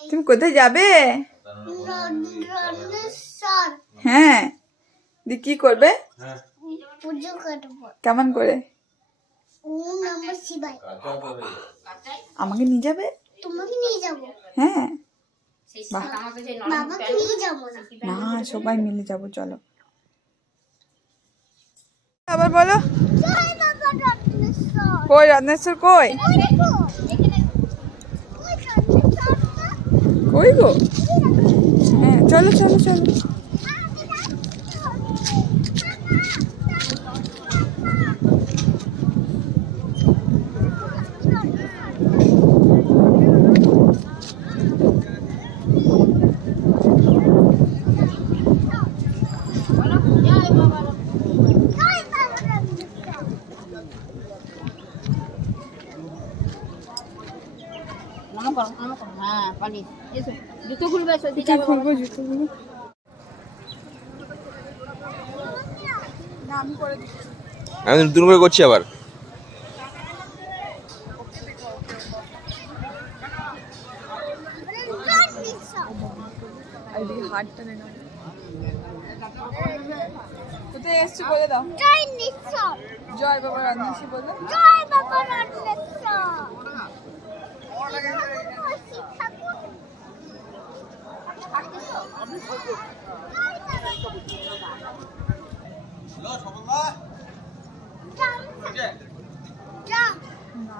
তুমি কোথায় যাবে? হ্যাঁ। দি কি করবে? কেমন করে? আমাকে নিয়ে যাবে? তোমাকে নিয়ে যাব। হ্যাঁ। না। না সবাই মিলে যাব চলো। আবার বলো। কই রত্নেশ্বর কই ওই দেখো এখানে ওই রত্নেশ্বরটা কই গো। হ্যাঁ চলো চলো চলো জয় বাবা রত্নেশ্বর নম করো নম জুতো খুলবে খুলবো আমি করে আমি নতুন করে করছি আবার। কোথায় এসছি বলে দাও। জয় বাবা রাজনীশী বলো জয় বাবা রত্নেশ্বর নাম ছাড়া এই তো এই চলো জল আনো। এখন এখানে বস আলো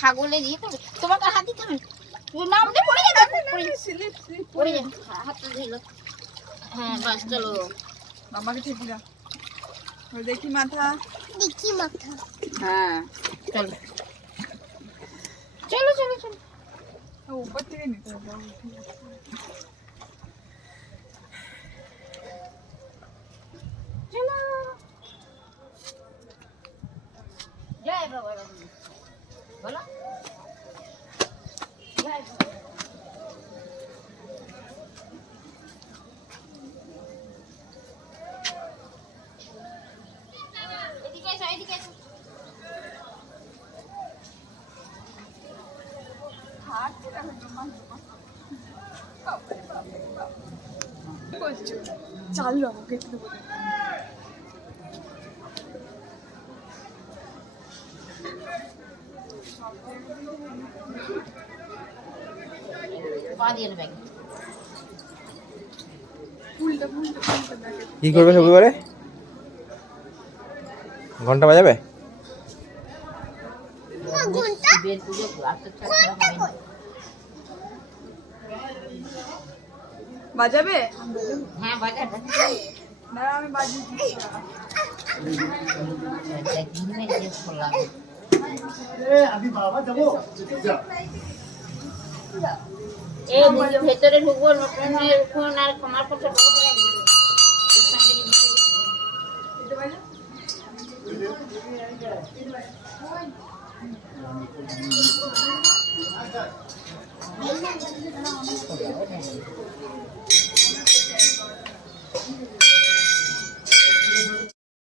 ছাগলের ইয়ে করবে তোমাকে হাত দিতে হবে? পড়ে যাবে পড়ে যাবে হাতটা দিল হ্যাঁ বাস চলো। ঠিক দেখি মাথা। দেখি মাথা। হ্যাঁ। চলো। চলো চলো চলো। উপর থেকে নিতে চলো। জয় বাবা। বলো। করছ আমাকে একটু কি করবে রবিবারে ঘণ্টা বাজাবে হয়। বাজাবে হ্যাঁ বাজার না আমি বাজিয়ে দিচ্ছি দিনে জিজ্ঞেস করলাম এ বুঝি ভেতরে ঢুকবো নতুন ফোন আর বড় বড়